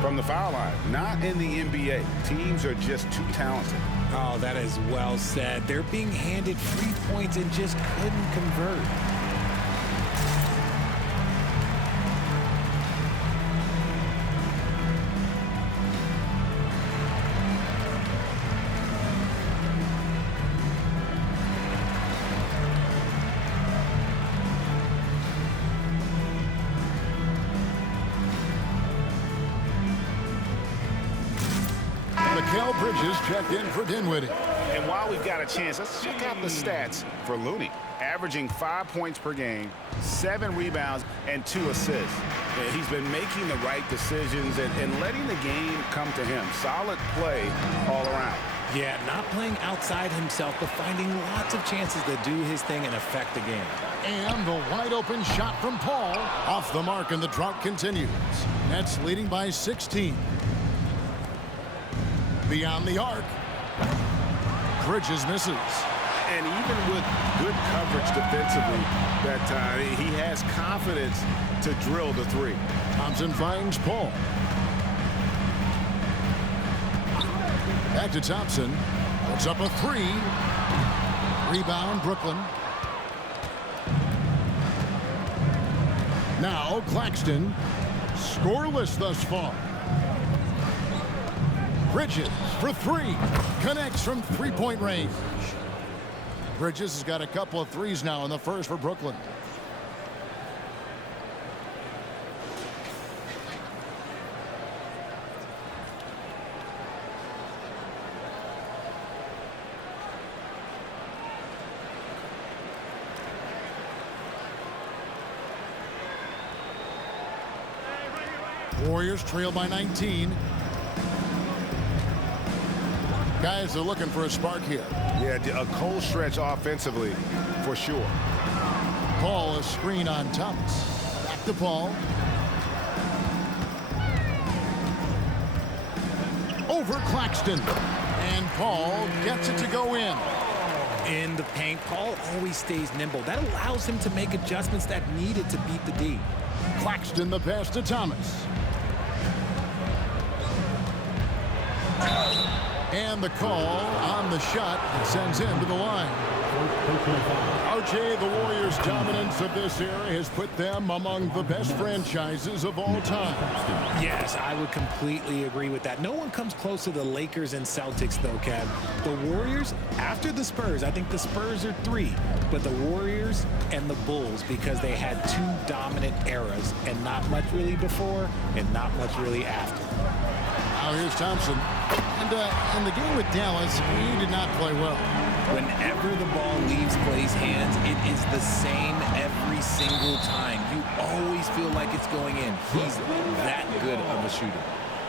from the foul line. Not in the NBA. Teams are just too talented. Oh, that is well said. They're being handed free points and just couldn't convert. Bridges checked in for Dinwiddie. And while we've got a chance, let's check out the stats for Looney. Averaging 5 points per game, 7 rebounds, and 2 assists. He's been making the right decisions and letting the game come to him. Solid play all around. Yeah, not playing outside himself, but finding lots of chances to do his thing and affect the game. And the wide open shot from Paul. Off the mark, and the drought continues. Nets leading by 16. Beyond the arc. Bridges misses. And even with good coverage defensively that time, he has confidence to drill the three. Thompson finds Paul. Back to Thompson. Puts up a three. Rebound, Brooklyn. Now Claxton. Scoreless thus far. Bridges for three. Connects from three-point range. Bridges has got a couple of threes now in the first for Brooklyn. Warriors trail by 19. Guys are looking for a spark here. Yeah, a cold stretch offensively for sure. Paul, a screen on Thomas. Back to Paul. Over Claxton. And Paul gets it to go in. In the paint, Paul always stays nimble. That allows him to make adjustments that needed to beat the D. Claxton the pass to Thomas. And the call on the shot that sends him to the line. RJ, the Warriors' dominance of this era has put them among the best franchises of all time. Yes, I would completely agree with that. No one comes close to the Lakers and Celtics, though, Kev. The Warriors, after the Spurs, I think the Spurs are 3, but the Warriors and the Bulls, because they had 2 dominant eras, and not much really before and not much really after. Now here's Thompson. And in the game with Dallas, he did not play well. Whenever the ball leaves Clay's hands, it is the same every single time. You always feel like it's going in. He's that good of a shooter.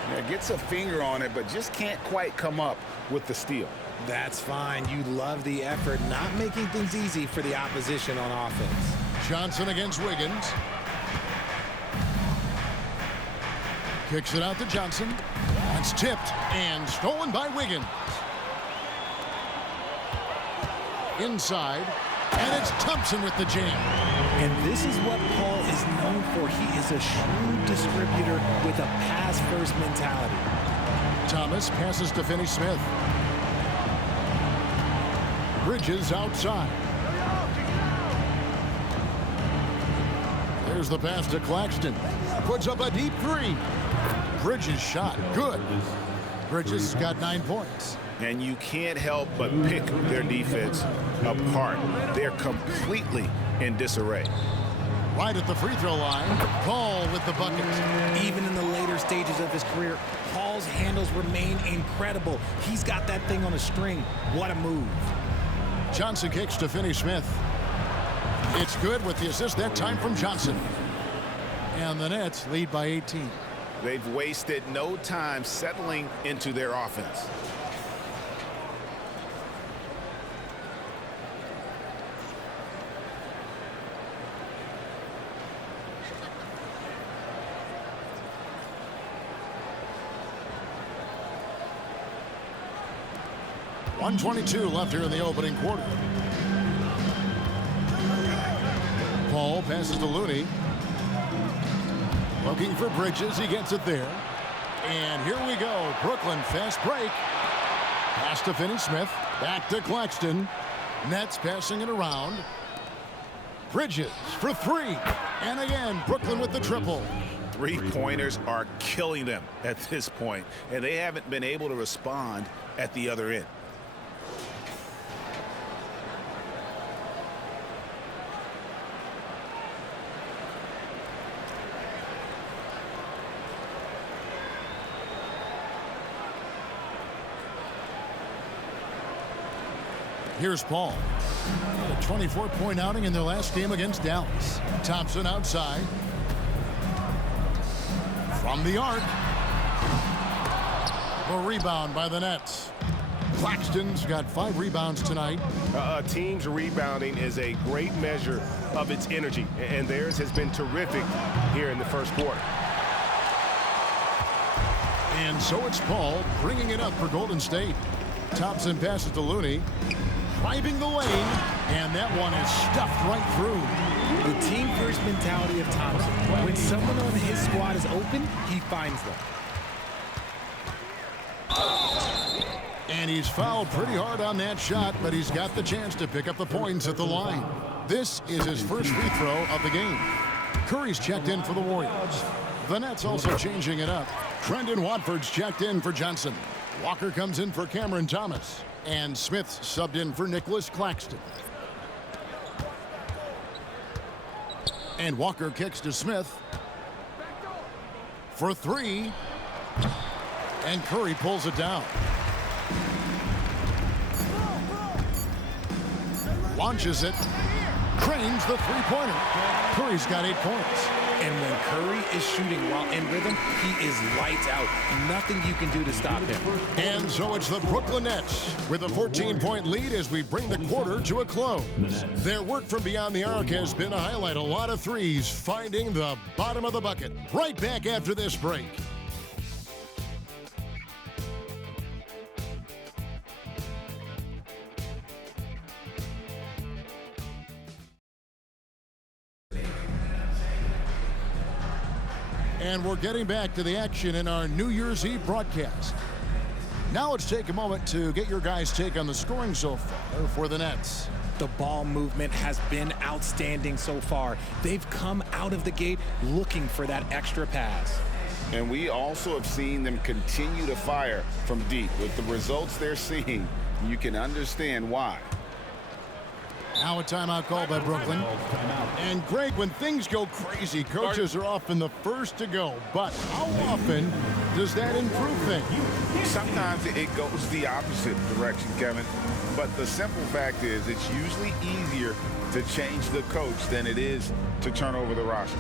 Yeah, gets a finger on it, but just can't quite come up with the steal. That's fine. You love the effort, not making things easy for the opposition on offense. Johnson against Wiggins. Kicks it out to Johnson. It's tipped and stolen by Wiggins. Inside, and it's Thompson with the jam. And this is what Paul is known for. He is a shrewd distributor with a pass-first mentality. Thomas passes to Finney-Smith. Bridges outside. There's the pass to Claxton. Puts up a deep three. Bridges shot. Good. Bridges got 9 points. And you can't help but pick their defense apart. They're completely in disarray. Right at the free throw line, Paul with the bucket. Even in the later stages of his career, Paul's handles remain incredible. He's got that thing on a string. What a move. Johnson kicks to Finney-Smith. It's good with the assist that time from Johnson. And the Nets lead by 18. They've wasted no time settling into their offense. .122 left here in the opening quarter. Paul passes to Looney. Looking for Bridges. He gets it there. And here we go. Brooklyn fast break. Pass to Finney-Smith. Back to Claxton. Nets passing it around. Bridges for three. And again, Brooklyn with the triple. Three-pointers are killing them at this point, and they haven't been able to respond at the other end. Here's Paul. A 24-point outing in their last game against Dallas. Thompson outside. From the arc. A rebound by the Nets. Claxton's got 5 rebounds tonight. A team's rebounding is a great measure of its energy, and theirs has been terrific here in the first quarter. And so it's Paul bringing it up for Golden State. Thompson passes to Looney. Driving the lane, and that one is stuffed right through. The team-first mentality of Thompson. When someone on his squad is open, he finds them. And he's fouled pretty hard on that shot, but he's got the chance to pick up the points at the line. This is his first free throw of the game. Curry's checked in for the Warriors. The Nets also changing it up. Trendon Watford's checked in for Johnson. Walker comes in for Cameron Thomas. And Smith's subbed in for Nicholas Claxton. And Walker kicks to Smith. For three. And Curry pulls it down. Launches it. Cranes the three-pointer. Curry's got 8 points. And when Curry is shooting while in rhythm, he is lights out. Nothing you can do to stop him. And so it's the Brooklyn Nets with a 14-point lead as we bring the quarter to a close. Their work from beyond the arc has been a highlight. A lot of threes finding the bottom of the bucket. Right back after this break. And we're getting back to the action in our New Year's Eve broadcast. Now let's take a moment to get your guys' take on the scoring so far for the Nets. The ball movement has been outstanding so far. They've come out of the gate looking for that extra pass. And we also have seen them continue to fire from deep. With the results they're seeing, you can understand why. Now a timeout called by Brooklyn. And Greg, when things go crazy, coaches are often the first to go. But how often does that improve things? Sometimes it goes the opposite direction, Kevin. But the simple fact is it's usually easier to change the coach than it is to turn over the roster.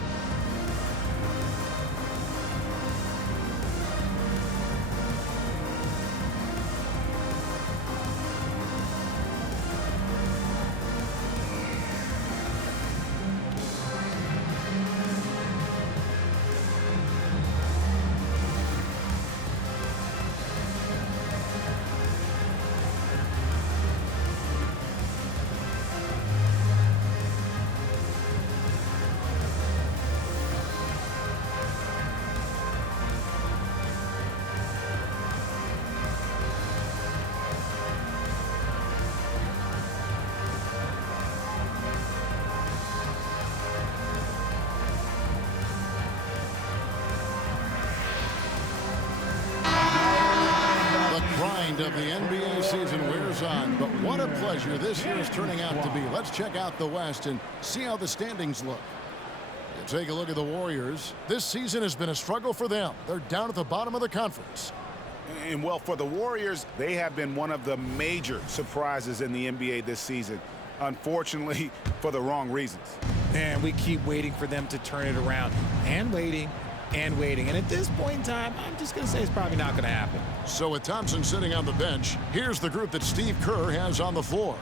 Of the NBA season wears on, but what a pleasure this year is turning out to be. Let's check out the West and see how the standings look. You take a look at the Warriors. This season has been a struggle for them. They're down at the bottom of the conference. And well, for the Warriors, they have been one of the major surprises in the NBA this season. Unfortunately, for the wrong reasons. And we keep waiting for them to turn it around. And waiting. And waiting. And at this point in time, I'm just going to say it's probably not going to happen. So with Thompson sitting on the bench, here's the group that Steve Kerr has on the floor.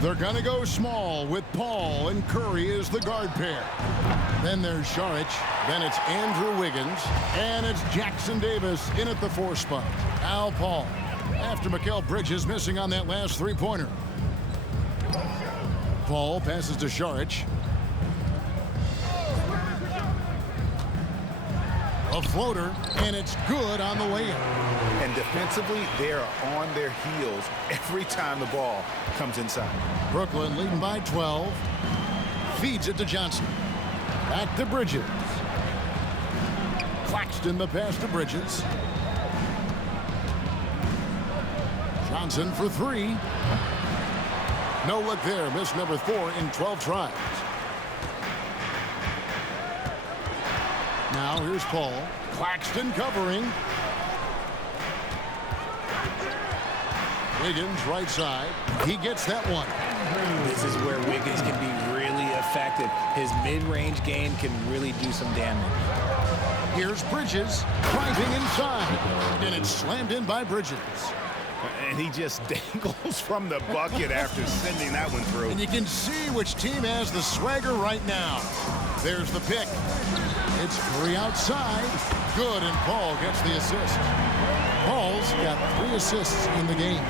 They're going to go small with Paul and Curry as the guard pair. Then there's Šarić. Then it's Andrew Wiggins. And it's Jackson Davis in at the 4 spot. Al Paul. After Mikal Bridges missing on that last three-pointer. Paul passes to Šarić. A floater, And it's good on the layup. And defensively, they are on their heels every time the ball comes inside. Brooklyn leading by 12. Feeds it to Johnson. Back to Bridges. Claxton the pass to Bridges. Johnson for three. No look there. Miss number 4 in 12 tries. Now here's Paul. Claxton covering. Wiggins right side. He gets that one. This is where Wiggins can be really effective. His mid-range game can really do some damage. Here's Bridges driving inside. And it's slammed in by Bridges. And he just dangles from the bucket after sending that one through. And you can see which team has the swagger right now. There's the pick. It's Curry outside. Good, and Paul gets the assist. Paul's got 3 assists in the game.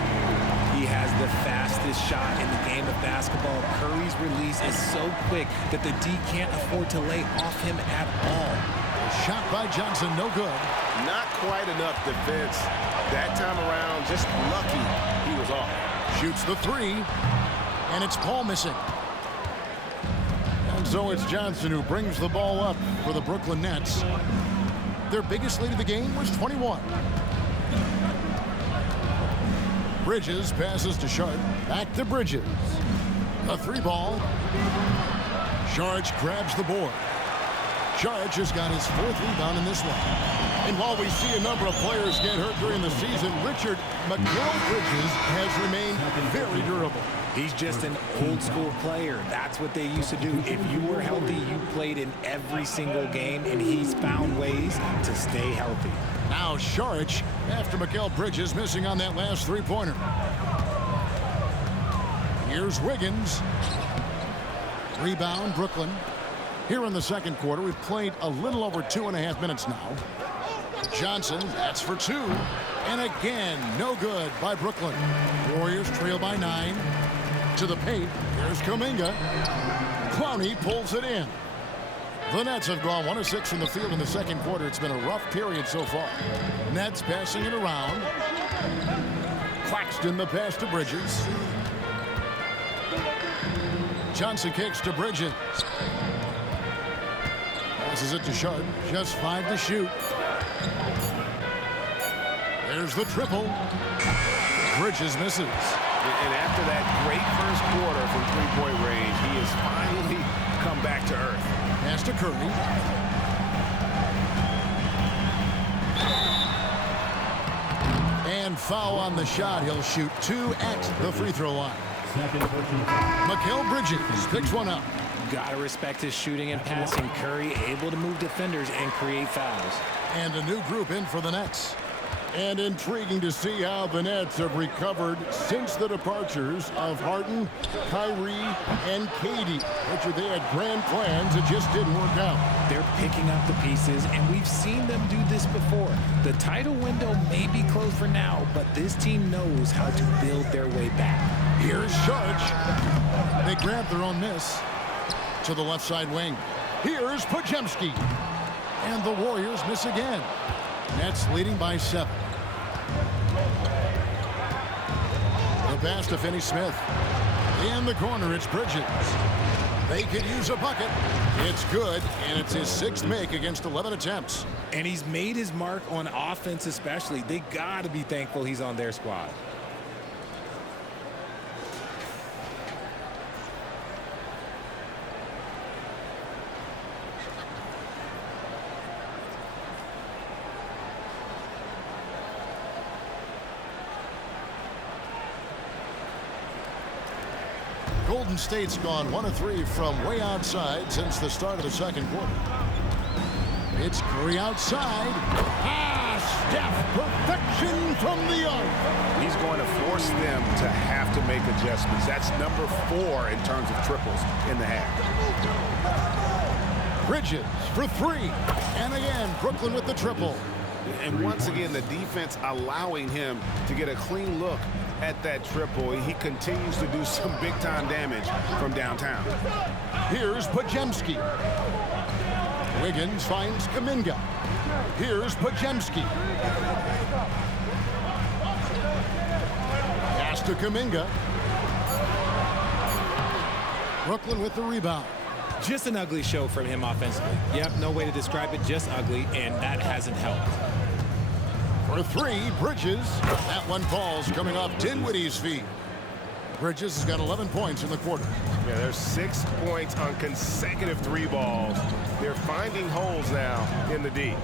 He has the fastest shot in the game of basketball. Curry's release is so quick that the D can't afford to lay off him at all. Shot by Johnson, no good. Not quite enough defense. That time around, just lucky he was off. Shoots the 3, and it's Paul missing. And so it's Johnson who brings the ball up for the Brooklyn Nets. Their biggest lead of the game was 21. Bridges passes to Sharp. Back to Bridges. A 3-ball. Sharp grabs the board. Sharp has got his 4th rebound in this one. And while we see a number of players get hurt during the season, Richard, Mikal Bridges has remained very durable. He's just an old school player. That's what they used to do. If you were healthy, you played in every single game, and he's found ways to stay healthy. Now Sharp after Mikal Bridges missing on that last 3-pointer. Here's Wiggins. Rebound, Brooklyn. Here in the second quarter, we've played a little over 2.5 minutes now. Johnson, that's for 2. And again, no good by Brooklyn. Warriors trail by 9. To the paint, here's Kuminga. Clowney pulls it in. The Nets have gone 1 of 6 from the field in the second quarter. It's been a rough period so far. Nets passing it around. Claxton the pass to Bridges. Johnson kicks to Bridges. Passes it to Sharp. Just 5 to shoot. There's the triple. Bridges misses. And after that great first quarter from 3-point range, he has finally come back to earth. Pass to Curry. And foul on the shot. He'll shoot 2 at the free throw line. Mikal Bridges picks one up. Gotta respect his shooting and passing. Curry able to move defenders and create fouls. And a new group in for the Nets. And intriguing to see how the Nets have recovered since the departures of Harden, Kyrie, and KD. Richard, they had grand plans. It just didn't work out. They're picking up the pieces, and we've seen them do this before. The title window may be closed for now, but this team knows how to build their way back. Here's Sharp. They grab their own miss. To the left side wing. Here's Podziemski. And the Warriors miss again. Nets leading by 7. The pass to Finney-Smith. In the corner, it's Bridges. They could use a bucket. It's good, and it's his 6th make against 11 attempts. And he's made his mark on offense especially. They got to be thankful he's on their squad. Golden State's gone 1 of 3 from way outside since the start of the second quarter. It's Curry outside. Steph, perfection from the arc. He's going to force them to have to make adjustments. That's number 4 in terms of triples in the half. Bridges for 3. And again, Brooklyn with the triple. And once again, the defense allowing him to get a clean look at that triple. He continues to do some big-time damage from downtown. Here's Podziemski. Wiggins finds Kuminga. Here's Pajemski. Pass to Kuminga. Brooklyn with the rebound. Just an ugly show from him offensively. Yep, no way to describe it, just ugly, and that hasn't helped. For three, Bridges. That one falls coming off Dinwiddie's feet. Bridges has got 11 points in the quarter. Yeah, there's 6 points on consecutive 3 balls. They're finding holes now in the D.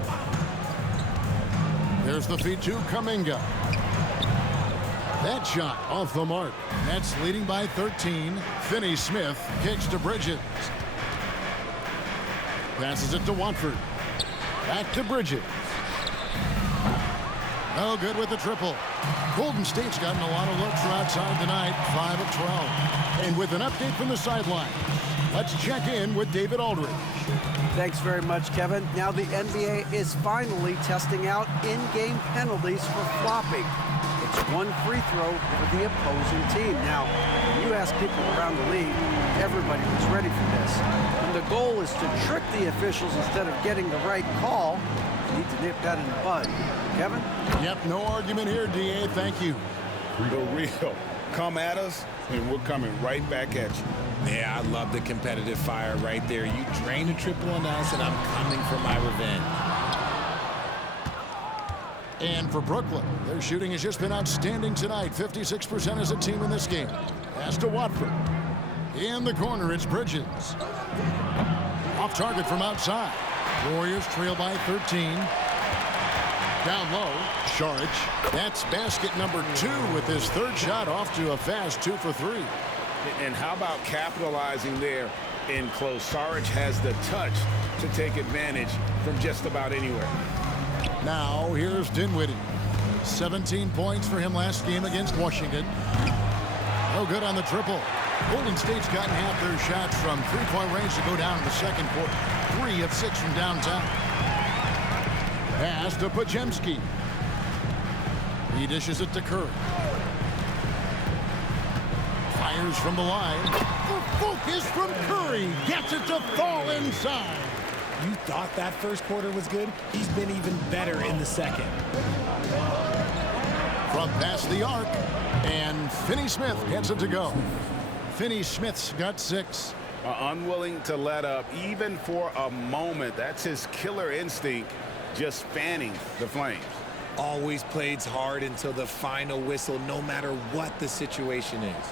There's the feed to Kuminga. That shot off the mark. Nets leading by 13. Finney-Smith kicks to Bridges. Passes it to Watford. Back to Bridges. No good with the triple. Golden State's gotten a lot of looks from outside tonight, 5 of 12. And with an update from the sideline, let's check in with David Aldridge. Thanks very much, Kevin. Now the NBA is finally testing out in-game penalties for flopping. It's one free throw for the opposing team. Now, when you ask people around the league, everybody was ready for this. And the goal is to trick the officials instead of getting the right call. You need to nip that in the bud. Kevin? Yep, no argument here, DA. Thank you. The real. Come at us, and we're coming right back at you. Yeah, I love the competitive fire right there. You drain a triple on us, and I'm coming for my revenge. And for Brooklyn, their shooting has just been outstanding tonight. 56% as a team in this game. Pass to Watford. In the corner, it's Bridges. Off target from outside. Warriors trail by 13. Down low, Saric. That's basket number 2 with his third shot off to a fast 2 for 3. And how about capitalizing there in close? Saric has the touch to take advantage from just about anywhere. Now, here's Dinwiddie. 17 points for him last game against Washington. No good on the triple. Golden State's gotten half their shots from three-point range to go down in the second quarter. 3 of 6 from downtown. Pass to Pajemski. He dishes it to Curry. Fires from the line. The focus from Curry. Gets it to fall inside. You thought that first quarter was good? He's been even better in the second. From past the arc. And Finney-Smith gets it to go. Finney-Smith's got 6. Unwilling to let up even for a moment. That's his killer instinct, just fanning the flames. Always plays hard until the final whistle, no matter what the situation is.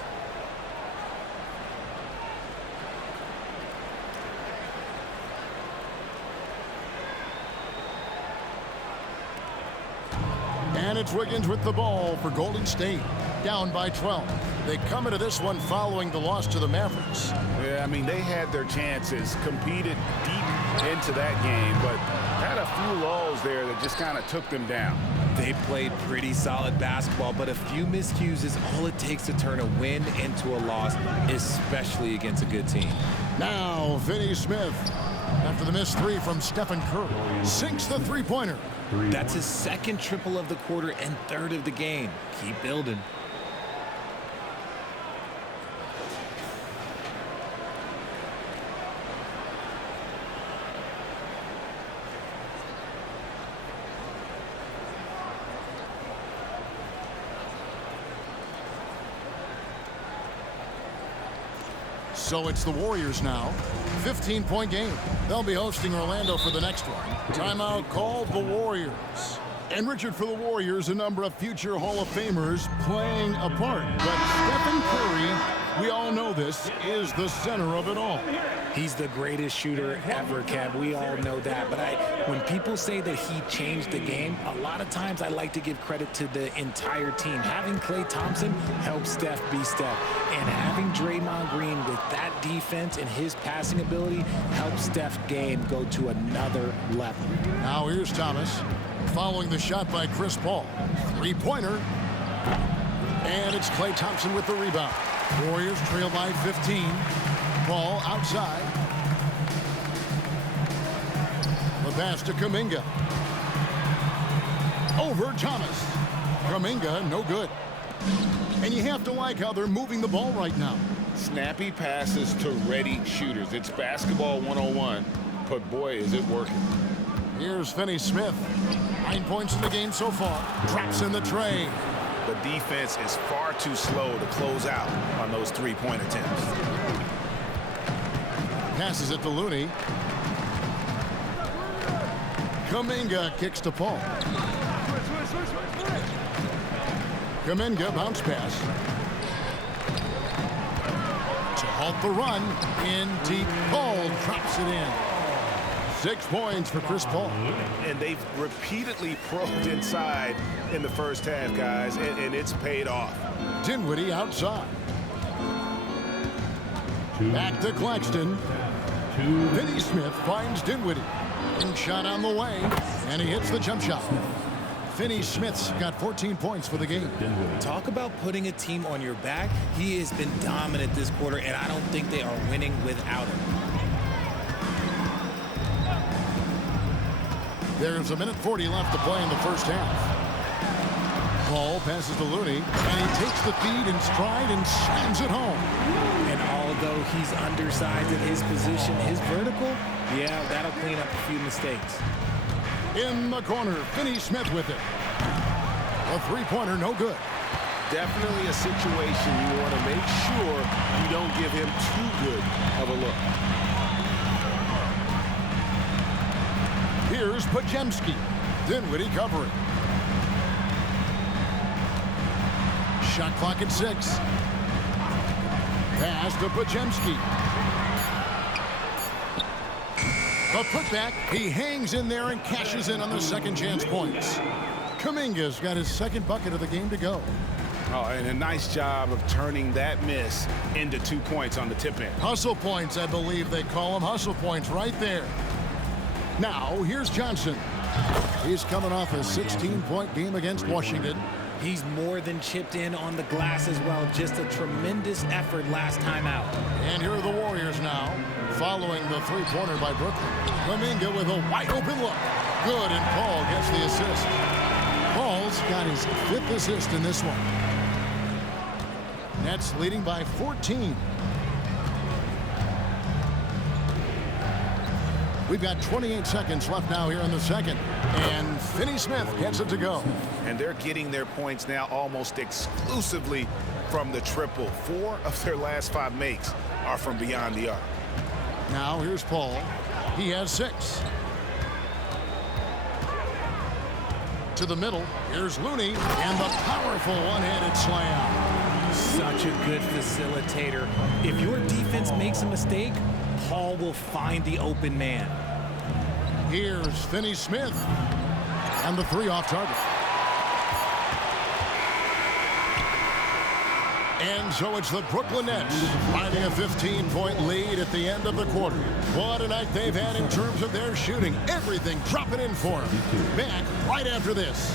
And it's Wiggins with the ball for Golden State. Down by 12. They come into this one following the loss to the Mavericks. Yeah, I mean, they had their chances, competed deep into that game, but had a few lulls there that just kind of took them down. They played pretty solid basketball, but a few miscues is all it takes to turn a win into a loss, especially against a good team. Now, Finney-Smith, after the missed 3 from Stephen Curry, sinks the three-pointer. That's his second triple of the quarter and third of the game. Keep building. So it's the Warriors now. 15-point game. They'll be hosting Orlando for the next one. Timeout called the Warriors. And Richard, for the Warriors, a number of future Hall of Famers playing a part. But Stephen Curry, we all know this, is the center of it all. He's the greatest shooter ever, Kev. We all know that. But when people say that he changed the game, a lot of times I like to give credit to the entire team. Having Klay Thompson helped Steph be Steph. And having Draymond Green with that defense and his passing ability helped Steph's game go to another level. Now here's Thomas following the shot by Chris Paul. Three-pointer. And it's Klay Thompson with the rebound. Warriors trail by 15. Ball outside. The pass to Kuminga. Over Thomas. Kuminga, no good. And you have to like how they're moving the ball right now. Snappy passes to ready shooters. It's basketball 101, but boy, is it working. Here's Finney-Smith. 9 points in the game so far. Traps in the tray. The defense is far too slow to close out on those three-point attempts. Passes it to Looney. Kuminga kicks to Paul. Kuminga bounce pass. To halt the run. In deep. Paul drops it in. 6 points for Chris Paul. And they've repeatedly probed inside in the first half, guys, and it's paid off. Dinwiddie outside. Back to Claxton. Finney-Smith finds Dinwiddie. And shot on the way, and he hits the jump shot. Finney-Smith's got 14 points for the game. Talk about putting a team on your back. He has been dominant this quarter, and I don't think they are winning without him. There's a minute 40 left to play in the first half. Paul passes to Looney, and he takes the feed in stride and slams it home. And although he's undersized at his position, his vertical, yeah, that'll clean up a few mistakes. In the corner, Finney-Smith with it. A three-pointer, no good. Definitely a situation you want to make sure you don't give him too good of a look. Here's Podziemski. Dinwiddie covering. Shot clock at 6. Pass to Podziemski. A putback. He hangs in there and cashes in on the second chance points. Kuminga's got his second bucket of the game to go. Oh, and a nice job of turning that miss into 2 points on the tip end. Hustle points, I believe they call them. Hustle points right there. Now, here's Johnson. He's coming off a 16-point game against Washington. He's more than chipped in on the glass as well. Just a tremendous effort last time out. And here are the Warriors now, following the three-pointer by Brooklyn. Kuminga with a wide-open look. Good, and Paul gets the assist. Paul's got his 5th assist in this one. Nets leading by 14. We've got 28 seconds left now here in the second. And Finney-Smith gets it to go. And they're getting their points now almost exclusively from the triple. 4 of their last 5 makes are from beyond the arc. Now here's Paul. He has 6. To the middle. Here's Looney. And the powerful one-handed slam. Such a good facilitator. If your defense makes a mistake, Paul will find the open man. Here's Finney-Smith. And the 3 off target. And so it's the Brooklyn Nets finding a 15-point lead at the end of the quarter. What a night they've had in terms of their shooting. Everything dropping in for them. Back right after this.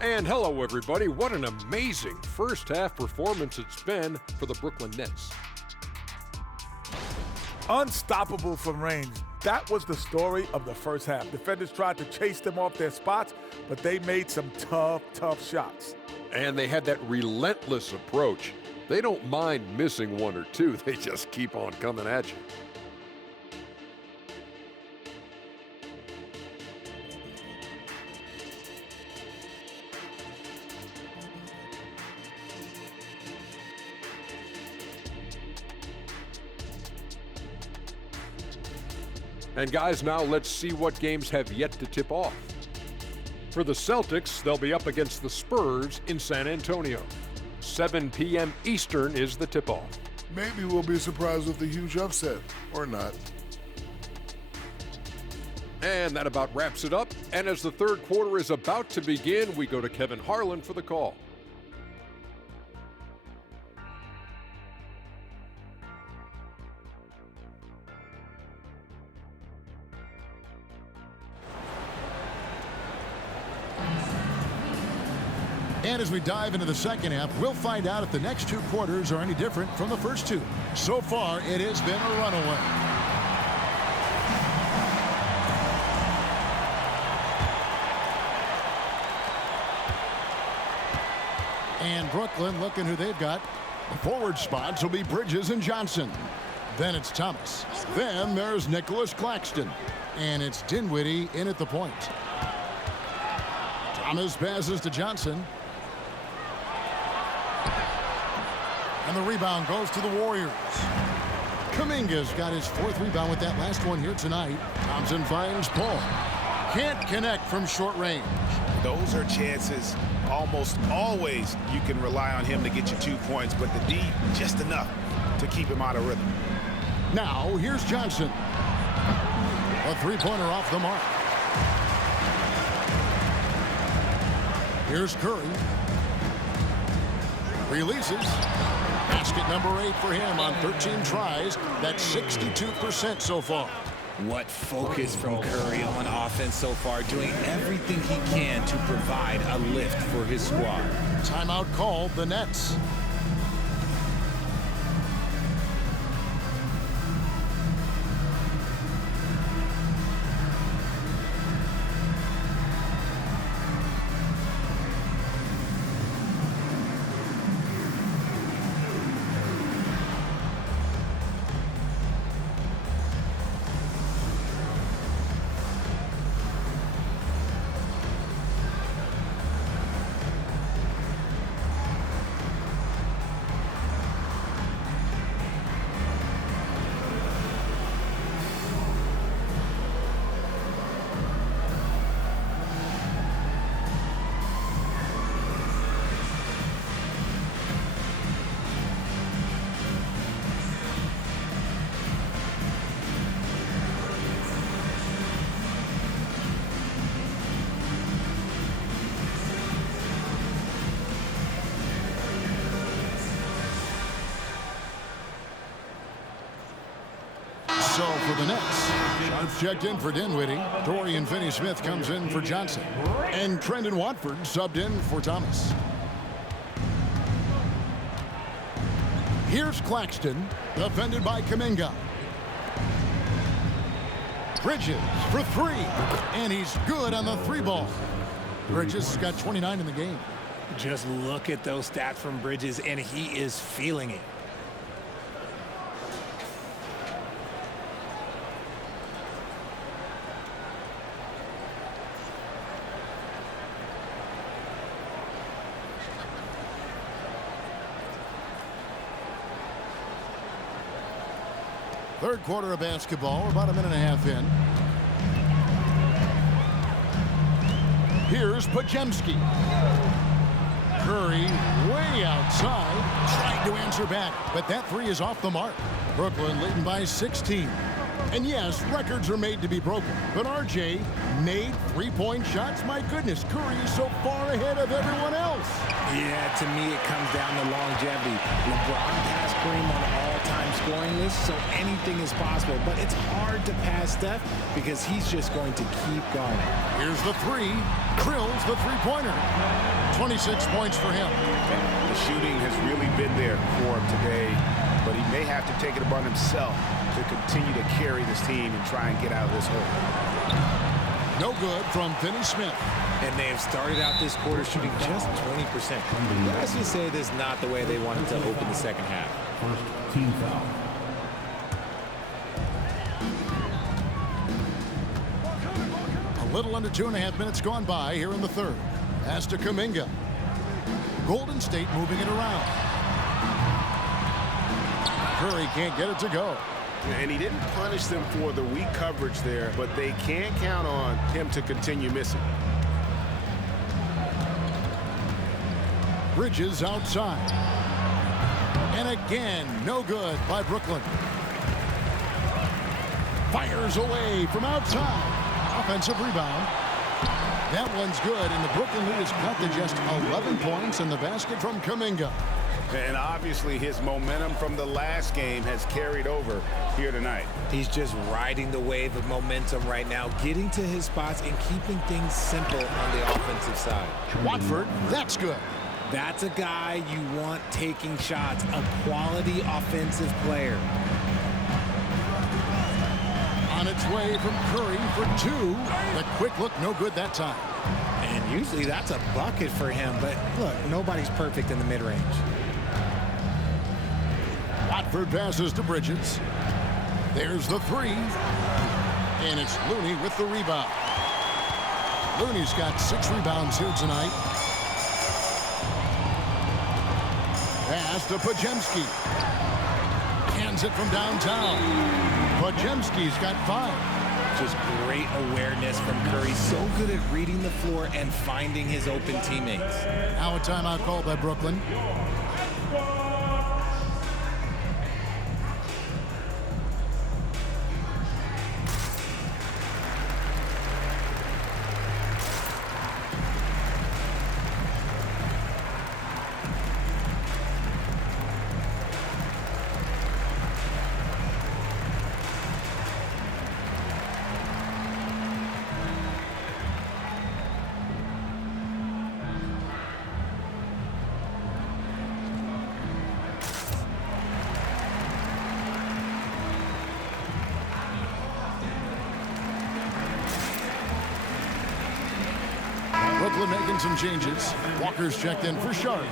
And hello, everybody. What an amazing first half performance it's been for the Brooklyn Nets. Unstoppable from range. That was the story of the first half. Defenders tried to chase them off their spots, but they made some tough shots. And they had that relentless approach. They don't mind missing 1 or 2. They just keep on coming at you. And guys, now let's see what games have yet to tip off. For the Celtics, they'll be up against the Spurs in San Antonio. 7 p.m. Eastern is the tip-off. Maybe we'll be surprised with a huge upset, or not. And that about wraps it up. And as the third quarter is about to begin, we go to Kevin Harlan for the call. And as we dive into the second half, we'll find out if the next 2 quarters are any different from the first 2. So far, it has been a runaway. And Brooklyn looking who they've got. The forward spots will be Bridges and Johnson. Then it's Thomas. Then there's Nicholas Claxton. And it's Dinwiddie in at the point. Thomas passes to Johnson. And the rebound goes to the Warriors. Kuminga's got his 4th rebound with that last one here tonight. Thompson finds Paul. Can't connect from short range. Those are chances almost always you can rely on him to get you 2 points, but the D just enough to keep him out of rhythm. Now here's Johnson. A 3-pointer off the mark. Here's Curry. Releases. Basket number 8 for him on 13 tries. That's 62% so far. What focus from Curry on offense so far, doing everything he can to provide a lift for his squad. Timeout called, the Nets. So for the Nets, Sharps checked in for Dinwiddie. Dorian Finney-Smith comes in for Johnson. And Trendon Watford subbed in for Thomas. Here's Claxton, defended by Kuminga. Bridges for 3, and he's good on the 3-ball. Bridges has got 29 in the game. Just look at those stats from Bridges, and he is feeling it. Third quarter of basketball, about a minute and a half in. Here's Pajemski. Curry way outside, trying to answer back, but that 3 is off the mark. Brooklyn leading by 16. And yes, records are made to be broken, but RJ made 3-point shots. My goodness, Curry is so far ahead of everyone else. Yeah, to me it comes down to longevity. LeBron has Kareem on the all-time scoring list, so anything is possible. But it's hard to pass Steph because he's just going to keep going. Here's the 3. Drills the 3-pointer. 26 points for him. The shooting has really been there for him today, but he may have to take it upon himself to continue to carry this team and try and get out of this hole. No good from Finney-Smith. And they have started out this quarter shooting just 20%. Let's just say this is not the way they wanted to open the second half. First team foul. A little under 2.5 minutes gone by here in the third. As to Kuminga. Golden State moving it around. Curry can't get it to go. And he didn't punish them for the weak coverage there, but they can't count on him to continue missing. Bridges outside. And again, no good by Brooklyn. Fires away from outside. Offensive rebound. That one's good, and the Brooklyn lead is cut to just 11 points in the basket from Kuminga. And obviously his momentum from the last game has carried over here tonight. He's just riding the wave of momentum right now, getting to his spots and keeping things simple on the offensive side. Watford, that's good. That's a guy you want taking shots, a quality offensive player. On its way from Curry for 2. The quick look, no good that time. And Usually that's a bucket for him, but look, nobody's perfect in the mid-range. Watford passes to Bridges. There's the three. And it's Looney with the rebound. Looney's got 6 rebounds here tonight. Pass to Pajemski. Hands it from downtown. Pajemski's got 5. Just great awareness from Curry. So good at reading the floor and finding his open teammates. Now a timeout called by Brooklyn. Brooklyn making some changes. Walker's checked in for Sharp.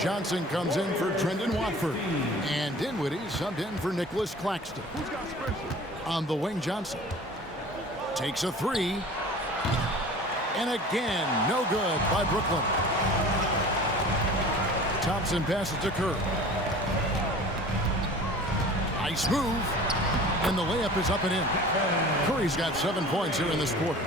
Johnson comes in for Trendon Watford. And Dinwiddie subbed in for Nicholas Claxton. On the wing, Johnson takes a 3. And again, no good by Brooklyn. Thompson passes to Kerr. Nice move. And the layup is up and in. Curry's got 7 points here in this quarter.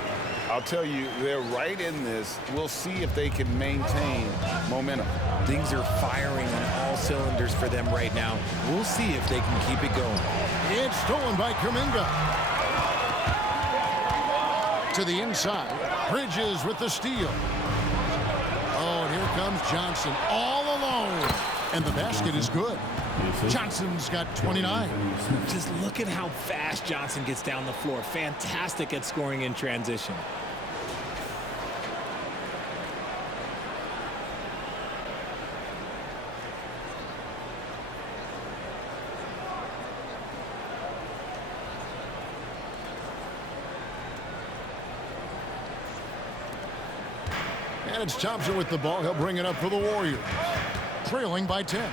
I'll tell you, they're right in this. We'll see if they can maintain momentum. Things are firing on all cylinders for them right now. We'll see if they can keep it going. It's stolen by Kuminga. To the inside. Bridges with the steal. Oh, and here comes Johnson all alone. And the basket is good. Johnson's got 29. Just look at how fast Johnson gets down the floor. Fantastic at scoring in transition. And it's Thompson with the ball. He'll bring it up for the Warriors. Trailing by 10.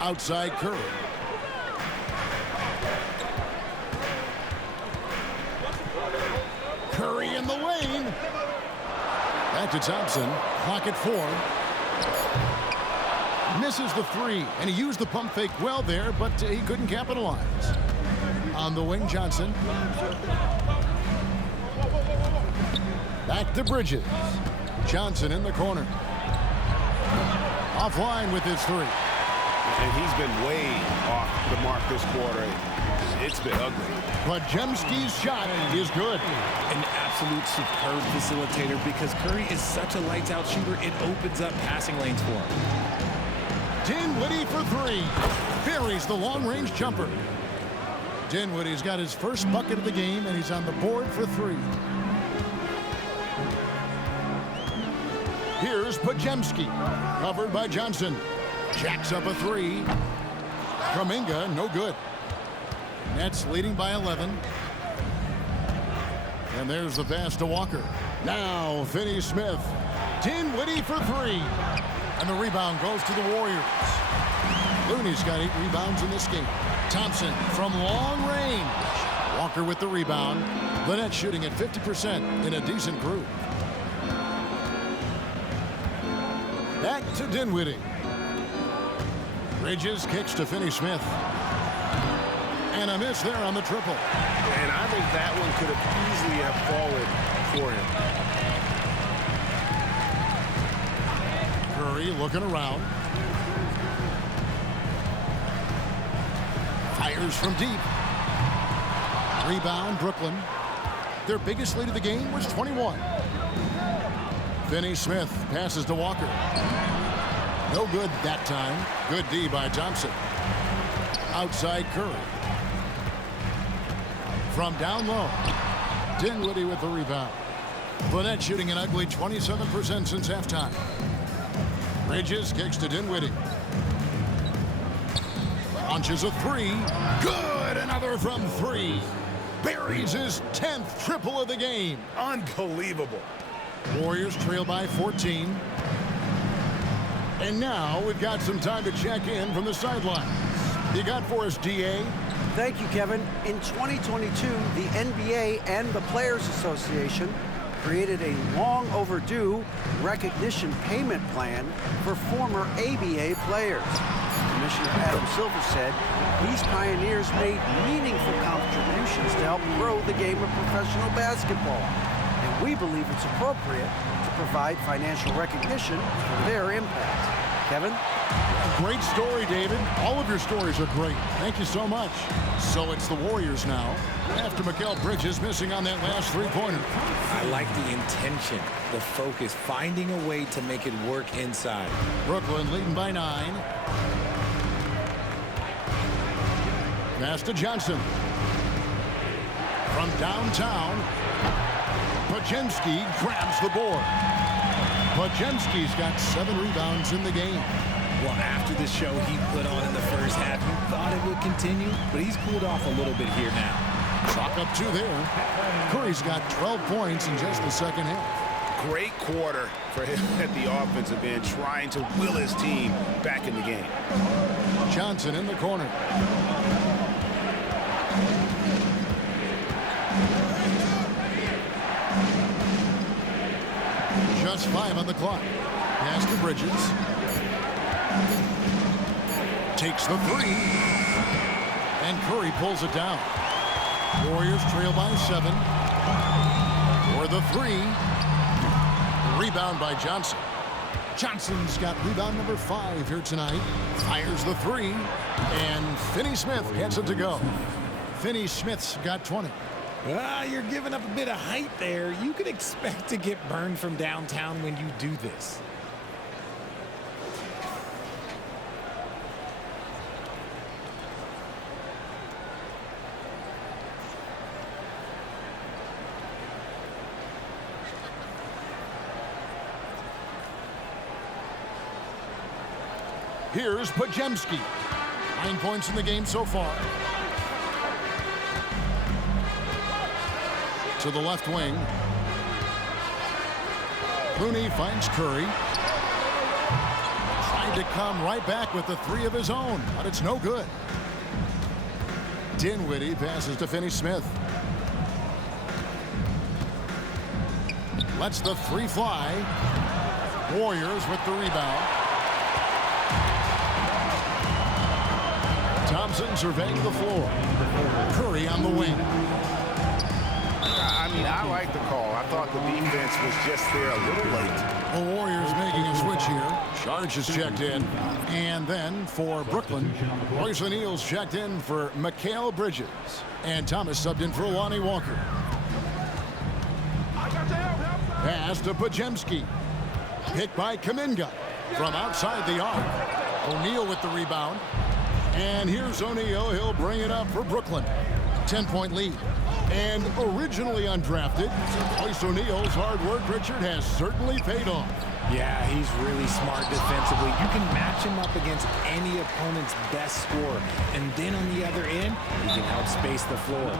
Outside Curry. Curry in the lane. Back to Thompson. Clock at 4. Misses the 3. And he used the pump fake well there, but he couldn't capitalize. On the wing, Johnson. Back to Bridges. Johnson in the corner. Offline with his 3. And he's been way off the mark this quarter. It's been ugly. Pajemski's shot is good. An absolute superb facilitator because Curry is such a lights-out shooter. It opens up passing lanes for him. Dinwiddie for 3. Buries the long-range jumper. Dinwiddie's got his first bucket of the game, and he's on the board for 3. Here's Pajemski. Covered by Johnson. Jacks up a 3. Kuminga, no good. Nets leading by 11. And there's the pass to Walker. Now Finney-Smith. Dinwiddie for 3. And the rebound goes to the Warriors. Looney's got 8 rebounds in this game. Thompson from long range. Walker with the rebound. The Nets shooting at 50% in a decent group. Back to Dinwiddie. Bridges kicks to Finney-Smith. And a miss there on the triple. And I think that one could have easily have fallen for him. Curry looking around. Fires from deep. Rebound, Brooklyn. Their biggest lead of the game was 21. Finney-Smith passes to Walker. No good that time. Good D by Thompson. Outside Curry. From down low. Dinwiddie with the rebound. The Nets shooting an ugly 27% since halftime. Bridges kicks to Dinwiddie. Launches a 3. Good! Another from 3. buries his 10th triple of the game. Unbelievable. Warriors trail by 14. And now we've got some time to check in from the sidelines. You got for us, DA? Thank you, Kevin. In 2022, the NBA and the Players Association created a long overdue recognition payment plan for former ABA players. Commissioner Adam Silver said these pioneers made meaningful contributions to help grow the game of professional basketball. And we believe it's appropriate to provide financial recognition for their impact. Kevin? Great story, David. All of your stories are great. Thank you so much. So it's the Warriors now, after Mikal Bridges missing on that last three-pointer. I like the intention, the focus, finding a way to make it work inside. Brooklyn leading by 9. Pass to Johnson. From downtown, Podziemski grabs the board. Podziemski's got 7 rebounds in the game. Well, after the show he put on in the first half, you thought it would continue, but he's cooled off a little bit here now. Chalk up 2 there. Curry's got 12 points in just the second half. Great quarter for him at the offensive end, trying to will his team back in the game. Johnson in the corner. Just 5 on the clock. Pass to Bridges. Takes the 3. And Curry pulls it down. Warriors trail by 7. For the 3. Rebound by Johnson. Johnson's got rebound number 5 here tonight. Fires the 3. And Finney Smith gets it to go. Finney Smith's got 20. You're giving up a bit of height there. You can expect to get burned from downtown when you do this. Here's Podziemski. 9 points in the game so far. To the left wing. Looney finds Curry. Tried to come right back with the 3 of his own, but it's no good. Dinwiddie passes to Finney Smith. Lets the 3 fly. Warriors with the rebound. Thompson surveying the floor. Curry on the wing. I mean, I like the call. I thought the defense was just there a little late. The Warriors making a switch here. Sharge is checked in. And then for Brooklyn, Royce O'Neal's checked in for Mikal Bridges. And Thomas subbed in for Lonnie Walker. Pass to Podziemski. Picked by Kuminga from outside the arc. O'Neal with the rebound. And here's O'Neal. He'll bring it up for Brooklyn. 10-point lead. And originally undrafted, Royce O'Neal's hard work, Richard, has certainly paid off. Yeah, he's really smart defensively. You can match him up against any opponent's best scorer. And then on the other end, he can outspace the floor.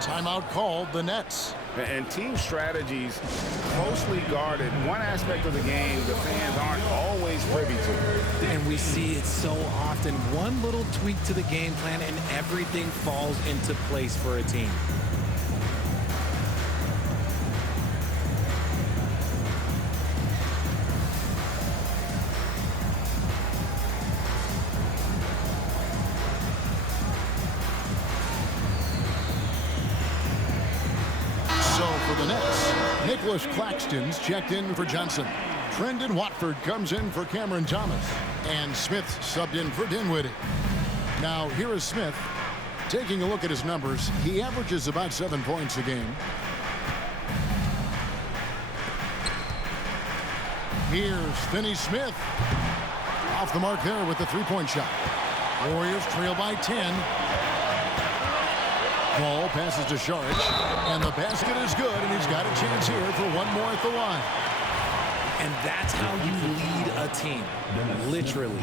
Timeout called the Nets. And team strategies closely guarded. One aspect of the game the fans aren't always privy to. And we see it so often. One little tweak to the game plan and everything falls into place for a team. Nicholas Claxton's checked in for Johnson. Trendon Watford comes in for Cameron Thomas. And Smith subbed in for Dinwiddie. Now, here is Smith. Taking a look at his numbers, he averages about 7 points a game. Here's Finney Smith. Off the mark there with the three-point shot. Warriors trail by 10. Ball passes to Saric, and the basket is good, and he's got a chance here for one more at the line. And that's how you lead a team, literally.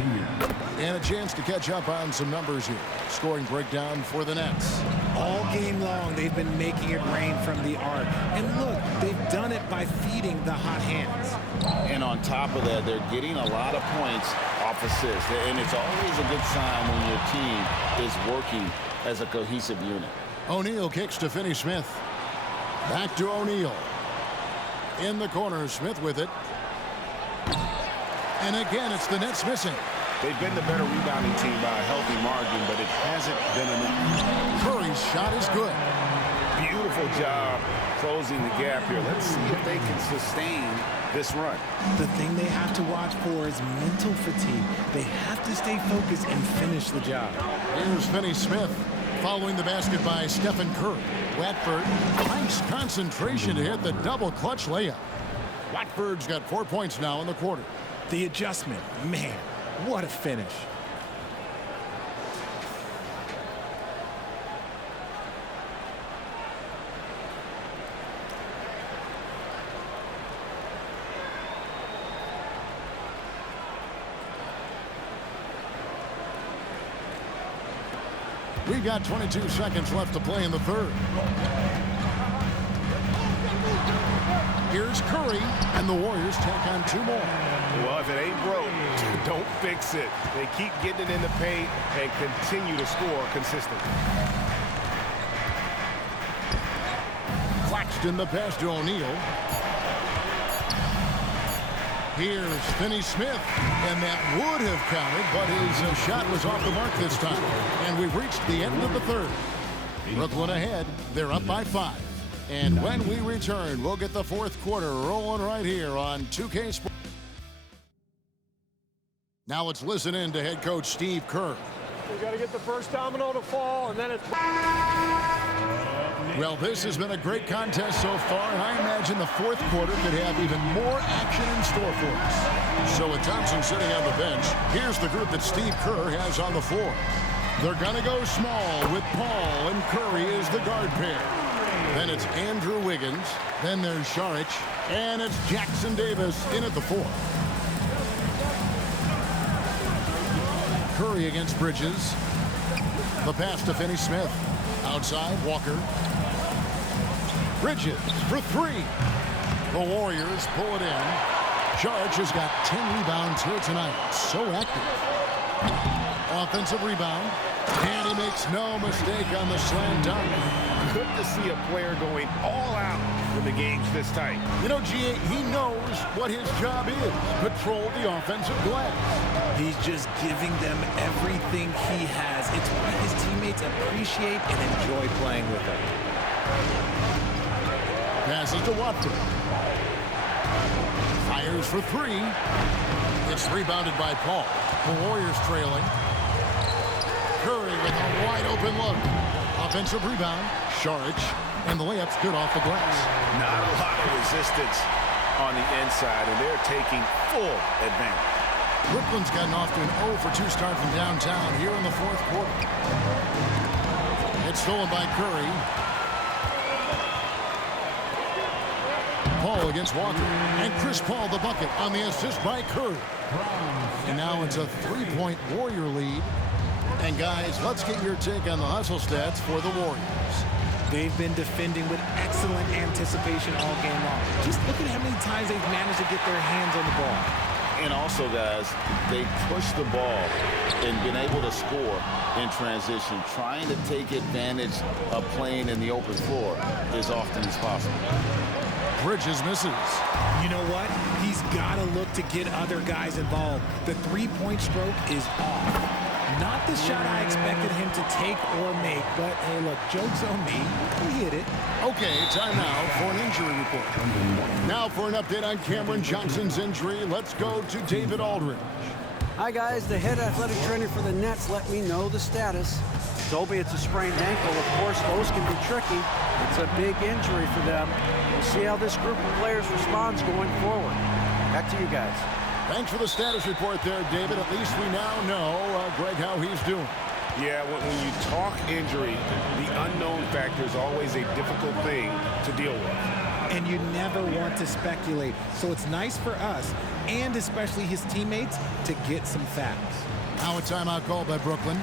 And a chance to catch up on some numbers here. Scoring breakdown for the Nets. All game long, they've been making it rain from the arc. And look, they've done it by feeding the hot hands. And on top of that, they're getting a lot of points off assists. And it's always a good sign when your team is working as a cohesive unit. O'Neal kicks to Finney-Smith. Back to O'Neal. In the corner, Smith with it. And again, it's the Nets missing. They've been the better rebounding team by a healthy margin, but it hasn't been enough. Curry's shot is good. Beautiful job closing the gap here. Let's see if they can sustain this run. The thing they have to watch for is mental fatigue. They have to stay focused and finish the job. Here's Finney-Smith following the basket by Stephen Curry. Watford, nice concentration to hit the double clutch layup. Watford's got 4 points now in the quarter. The adjustment, man, what a finish. We've got 22 seconds left to play in the third. Here's Curry, and the Warriors tack on 2 more. Well, if it ain't broke, don't fix it. They keep getting it in the paint and continue to score consistently. Claxton the pass to O'Neal. Here's Finney-Smith, and that would have counted, but his shot was off the mark this time. And we've reached the end of the third. Brooklyn ahead. They're up by 5. And when we return, we'll get the fourth quarter rolling right here on 2K Sports. Now let's listen in to head coach Steve Kerr. We got to get the first domino to fall, and then it's... Well, this has been a great contest so far, and I imagine the fourth quarter could have even more action in store for us. So with Thompson sitting on the bench, here's the group that Steve Kerr has on the floor. They're going to go small with Paul and Curry as the guard pair. Then it's Andrew Wiggins. Then there's Saric. And it's Jackson Davis in at the 4. Curry against Bridges. The pass to Finney-Smith. Outside, Walker. Bridges for 3. The Warriors pull it in. Saric has got 10 rebounds here tonight. So active. Offensive rebound. And he makes no mistake on the slam dunk. Good to see a player going all out when the game's this tight. You know, G.A., he knows what his job is. Patrol the offensive glass. He's just giving them everything he has. It's why his teammates appreciate and enjoy playing with him. Passes to Watford. Fires for 3. It's rebounded by Paul. The Warriors trailing. Curry with a wide open look. Offensive rebound. Saric. And the layup's good off the glass. Not a lot of resistance on the inside, and they're taking full advantage. Brooklyn's gotten off to an 0 for 2 start from downtown here in the fourth quarter. It's stolen by Curry. Paul against Walker. And Chris Paul the bucket on the assist by Curry. And now it's a 3-point Warrior lead. And guys, let's get your take on the hustle stats for the Warriors. They've been defending with excellent anticipation all game long. Just look at how many times they've managed to get their hands on the ball. And also, guys, they push the ball and been able to score in transition. Trying to take advantage of playing in the open floor as often as possible. Bridges misses. You know what? He's got to look to get other guys involved. The three-point stroke is off. Not the shot I expected him to take or make, but hey, look, joke's on me. He hit it. Okay, time now for an injury report. Now for an update on Cameron Johnson's injury, let's go to David Aldridge. Hi, guys. The head athletic trainer for the Nets let me know the status. Told me it's a sprained ankle. Of course, those can be tricky. It's a big injury for them. We'll see how this group of players responds going forward. Back to you guys. Thanks for the status report there, David. At least we now know, Greg, how he's doing. Yeah, when you talk injury, the unknown factor is always a difficult thing to deal with. and you never want to speculate. So it's nice for us, and especially his teammates, to get some facts. Now a timeout called by Brooklyn.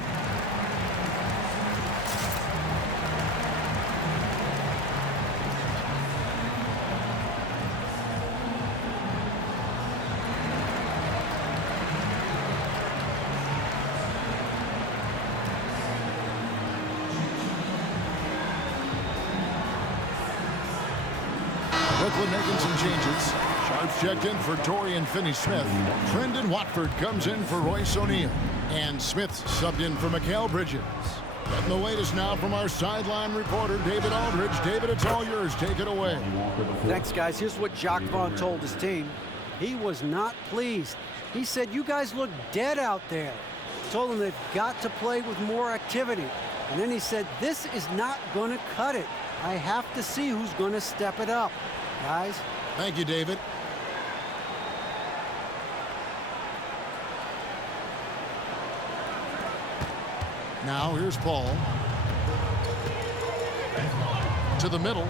Brooklyn making some changes. Sharps checked in for Dorian Finney-Smith. Trendon Watford comes in for Royce O'Neal. And Smith subbed in for Mikal Bridges. Getting the latest now from our sideline reporter, David Aldridge. David, it's all yours. Take it away. Thanks, guys. Here's what Jacques Vaughn told his team. He was not pleased. He said, you guys look dead out there. Told them they've got to play with more activity. And then he said, this is not going to cut it. I have to see who's going to step it up. Guys. Thank you, David. Now here's Paul. To the middle.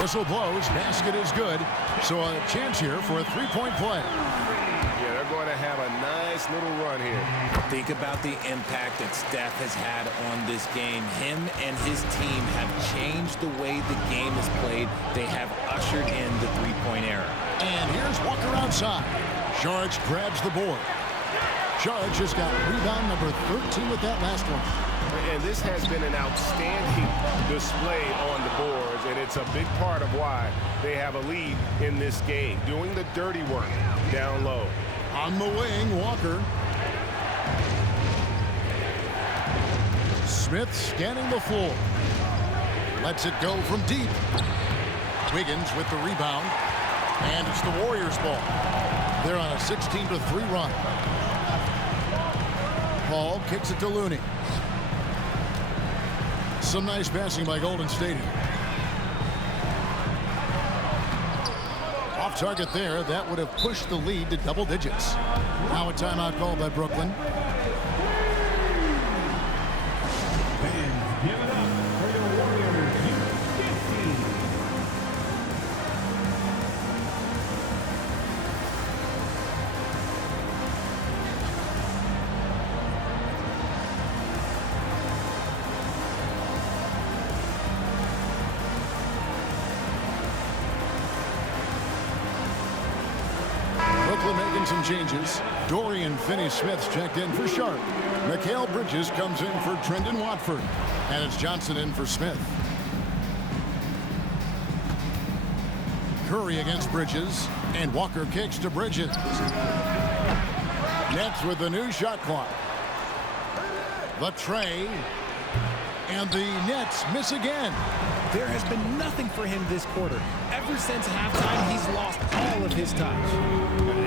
Whistle blows. Basket is good. So a chance here for a three-point play. Yeah, they're going to have a nice little run here. Think about the impact that Steph has had on this game. Him and his team have changed the way the game is played. They have ushered in the three-point era. And here's Walker outside. Sharge grabs the board. Sharge has got rebound number 13 with that last one. And this has been an outstanding display on the boards, and it's a big part of why they have a lead in this game, doing the dirty work down low. On the wing, Walker. Smith scanning the floor. Lets it go from deep. Wiggins with the rebound. And it's the Warriors' ball. They're on a 16-3 run. Paul kicks it to Looney. Some nice passing by Golden State. Off target there. That would have pushed the lead to double digits. Now a timeout called by Brooklyn. Fans, give it up for your Warriors. 15. Brooklyn making some changes. Dorian Finney-Smith checked in for Sharp. Mikal Bridges comes in for Trendon Watford. And it's Johnson in for Smith. Curry against Bridges. And Walker kicks to Bridges. Nets with the new shot clock. The tray. And the Nets miss again. There has been nothing for him this quarter. Ever since halftime, he's lost all of his touch.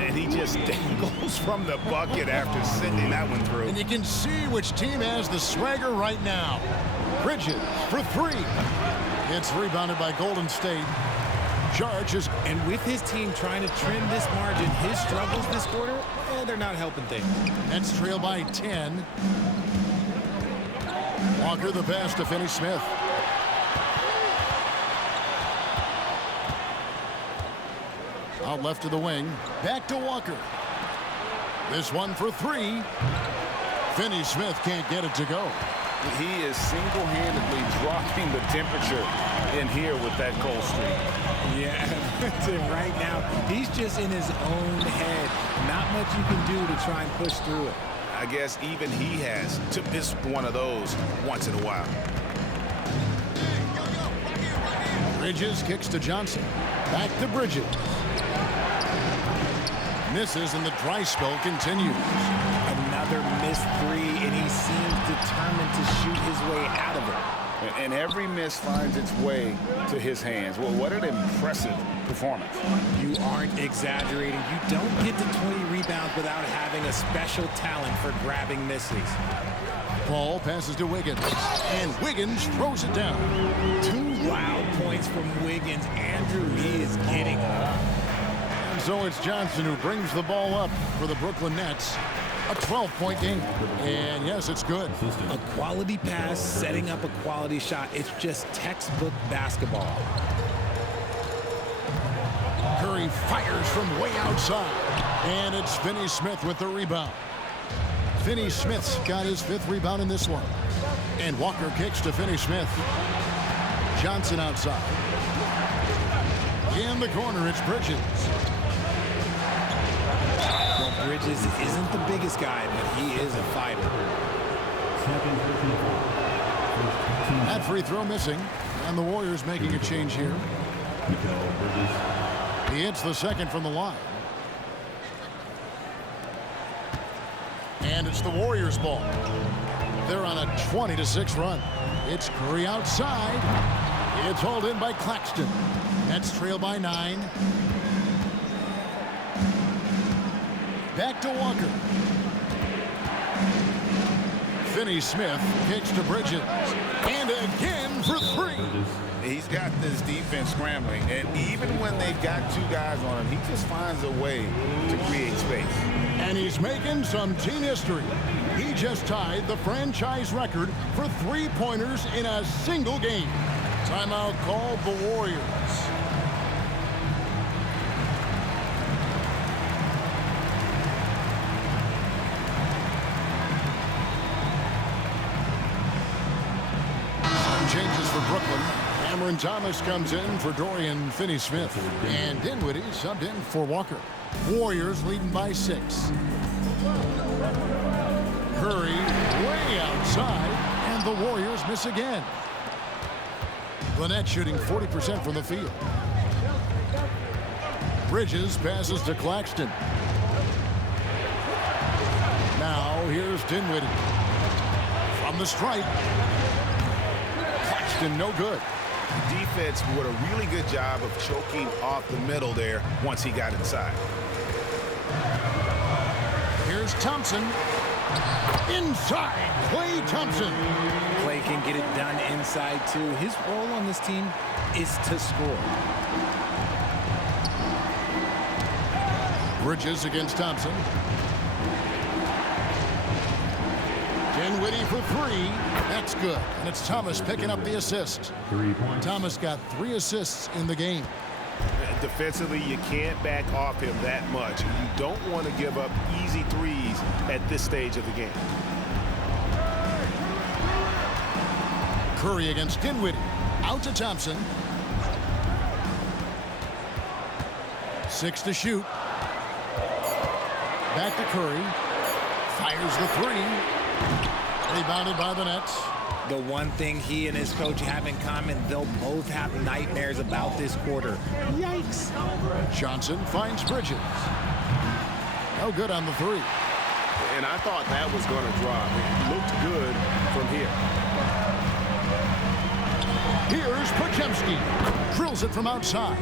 And he just dangles from the bucket after sending that one through. And you can see which team has the swagger right now. Bridges for three. It's rebounded by Golden State. Charges. And with his team trying to trim this margin, his struggles this quarter, they're not helping things. Nets trail by 10. Walker the pass to Finney-Smith. Out left to the wing. Back to Walker. This one for three. Finney-Smith can't get it to go. He is single-handedly dropping the temperature in here with that cold streak. Yeah, right now, he's just in his own head. Not much you can do to try and push through it. I guess even he has to miss one of those once in a while. Bridges kicks to Johnson. Back to Bridges. Misses and the dry spell continues. Another missed three, and he seems determined to shoot his way out of it. And every miss finds its way to his hands. Well, what an impressive performance. You aren't exaggerating. You don't get to 20 rebounds without having a special talent for grabbing misses. Paul passes to Wiggins, and Wiggins throws it down. 2 wild points from Wiggins. Andrew, he is getting up. And so it's Johnson who brings the ball up for the Brooklyn Nets. A 12-point game. And yes, it's good. A quality pass, setting up a quality shot. It's just textbook basketball. Curry fires from way outside. And it's Finney-Smith with the rebound. Finney-Smith's got his 5th rebound in this one. And Walker kicks to Finney-Smith. Johnson outside. In the corner, it's Bridges. Well, Bridges isn't the biggest guy, but he is a fighter. That free throw missing. And the Warriors making a change here. He hits the second from the line. And it's the Warriors' ball. They're on a 20-6 run. It's Curry outside. It's hauled in by Claxton. Nets trail by 9. Back to Walker. Finney-Smith kicks to Bridges. And again for 3. He's got this defense scrambling, and even when they've got 2 guys on him, he just finds a way to create space. And he's making some team history. He just tied the franchise record for 3-pointers in a single game. Timeout called the Warriors. Some changes for Brooklyn. Cameron Thomas comes in for Dorian Finney-Smith. And Dinwiddie subbed in for Walker. Warriors leading by 6. Curry way outside, and the Warriors miss again. The Nets shooting 40% from the field. Bridges passes to Claxton. Now here's Dinwiddie. From the stripe. Claxton no good. Defense did a really good job of choking off the middle there once he got inside. Here's Thompson. Inside, Klay Thompson. Klay can get it done inside, too. His role on this team is to score. Bridges against Thompson. Dinwiddie for 3. That's good. And it's Thomas picking up the assist. 3 points. Thomas got 3 assists in the game. Defensively, you can't back off him that much. You don't want to give up easy threes at this stage of the game. Curry against Dinwiddie. Out to Thompson. 6 to shoot. Back to Curry. Fires the 3. Rebounded by the Nets. The one thing he and his coach have in common, they'll both have nightmares about this quarter. Yikes. Johnson finds Bridges. No good on the 3. And I thought that was going to drop. It looked good from here. Here's Podziemski. Drills it from outside.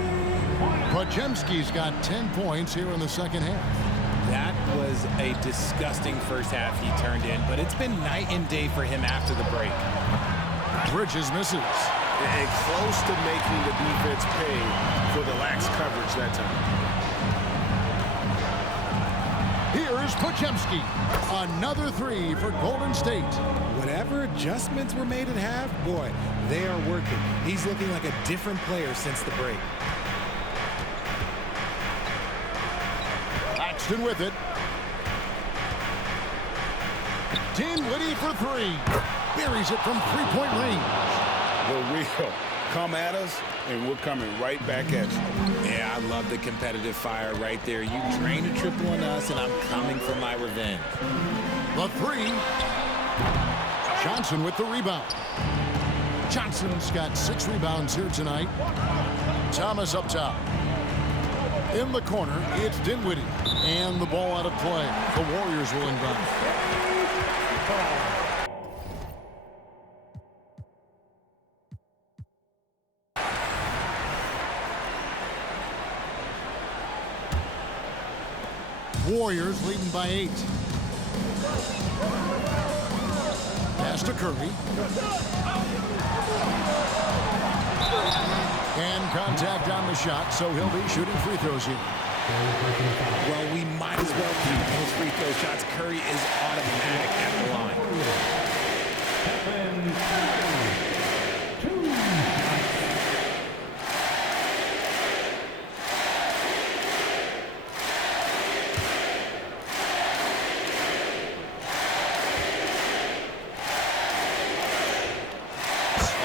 Podziemski's got 10 points here in the second half. That was a disgusting first half he turned in, but it's been night and day for him after the break. Bridges misses. And close to making the defense pay for the lax coverage that time. Here's Podziemski. Another 3 for Golden State. Whatever adjustments were made at half, boy, they are working. He's looking like a different player since the break. Claxton with it. Dinwiddie for 3. Buries it from 3-point range. The real. Come at us, and we're coming right back at you. Yeah, I love the competitive fire right there. You drain a triple on us, and I'm coming for my revenge. The 3. Johnson with the rebound. Johnson's got 6 rebounds here tonight. Thomas up top. In the corner, it's Dinwiddie. And the ball out of play. The Warriors will inbound. Warriors leading by 8. Pass to Curry. And contact on the shot, so he'll be shooting free throws here. Well, we might as well keep those free throw shots. Curry is automatic at the line.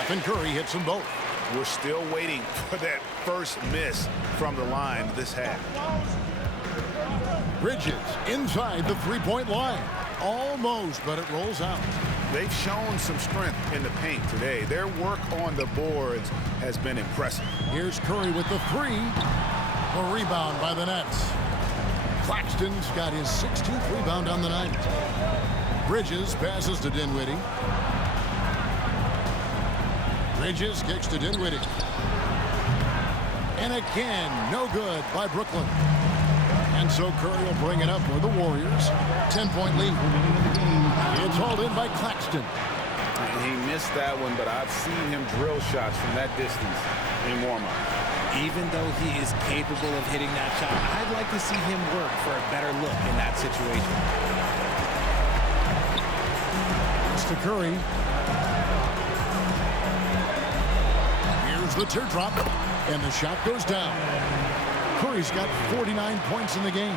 Stephen Curry hits them both. We're still waiting for that first miss from the line this half. Bridges inside the three-point line. Almost, but it rolls out. They've shown some strength in the paint today. Their work on the boards has been impressive. Here's Curry with the three. A rebound by the Nets. Claxton's got his 16th rebound on the night. Bridges passes to Dinwiddie. Bridges kicks to Dinwiddie. And again, no good by Brooklyn. And so Curry will bring it up for the Warriors. 10-point lead. It's hauled in by Claxton. He missed that one, but I've seen him drill shots from that distance in warm-up. Even though he is capable of hitting that shot, I'd like to see him work for a better look in that situation. It's to Curry. Here's the teardrop, and the shot goes down. Curry's got 49 points in the game.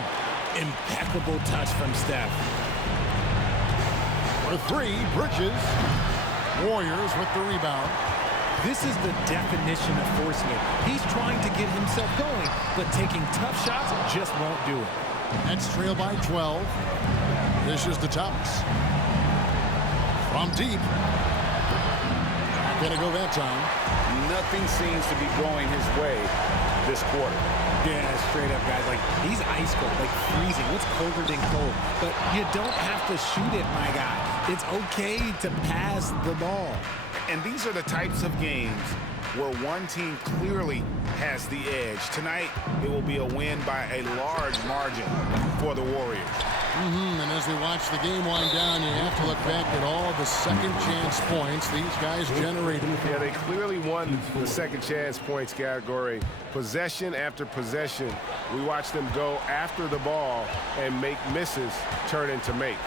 Impeccable touch from Steph. For three, Bridges. Warriors with the rebound. This is the definition of forcing it. He's trying to get himself going, but taking tough shots just won't do it. Nets trail by 12. This is the Thomas. From deep. Not gonna go that time. Nothing seems to be going his way this quarter. Yeah, straight up, guys. Like, he's ice cold, like freezing. What's colder than cold? But you don't have to shoot it, my guy. It's okay to pass the ball. And these are the types of games where one team clearly has the edge. Tonight, it will be a win by a large margin for the Warriors. And as we watch the game wind down, you have to look back at all the second chance points these guys generated. Yeah, they clearly won the second chance points category. Possession after possession. We watched them go after the ball and make misses turn into makes.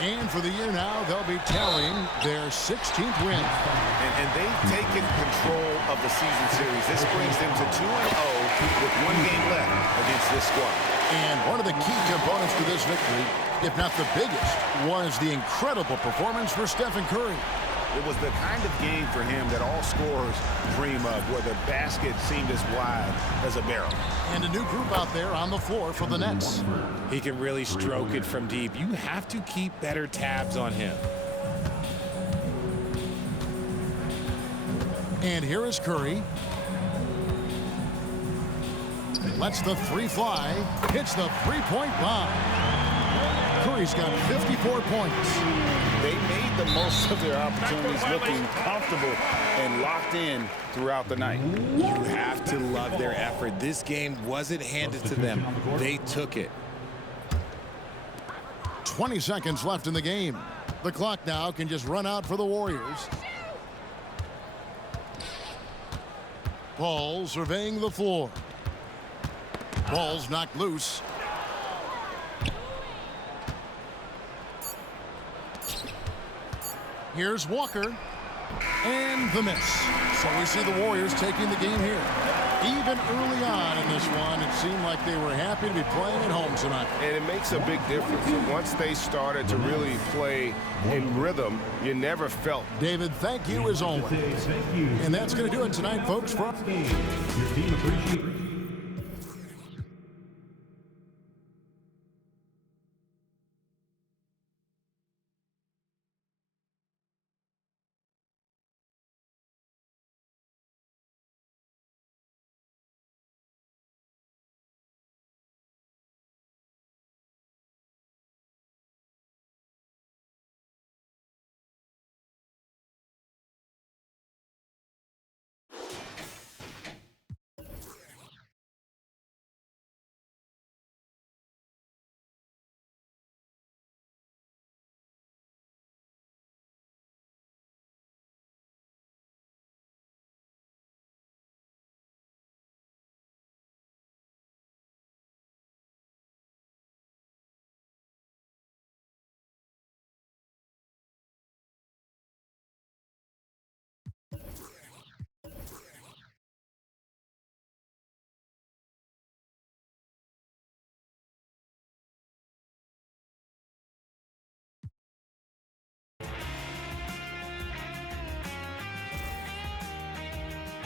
And for the year now, they'll be tallying their 16th win. And they've taken control of the season series. This brings them to 2-0 with one game left against this squad. And one of the key components to this victory, if not the biggest, was the incredible performance for Stephen Curry. It was the kind of game for him that all scorers dream of, where the basket seemed as wide as a barrel. And a new group out there on the floor for the Nets. He can really stroke it from deep. You have to keep better tabs on him. And here is Curry. Lets the three fly. Hits the three-point bomb. Curry's got 54 points. They made the most of their opportunities, looking comfortable and locked in throughout the night. You have to love their effort. This game wasn't handed to them. They took it. 20 seconds left in the game. The clock now can just run out for the Warriors. Paul surveying the floor. Ball's knocked loose. Here's Walker. And the miss. So we see the Warriors taking the game here. Even early on in this one, it seemed like they were happy to be playing at home tonight. And it makes a big difference. And once they started to really play in rhythm, you never felt. David, thank you as always. Thank you. And that's going to do it tonight, folks. Your team appreciates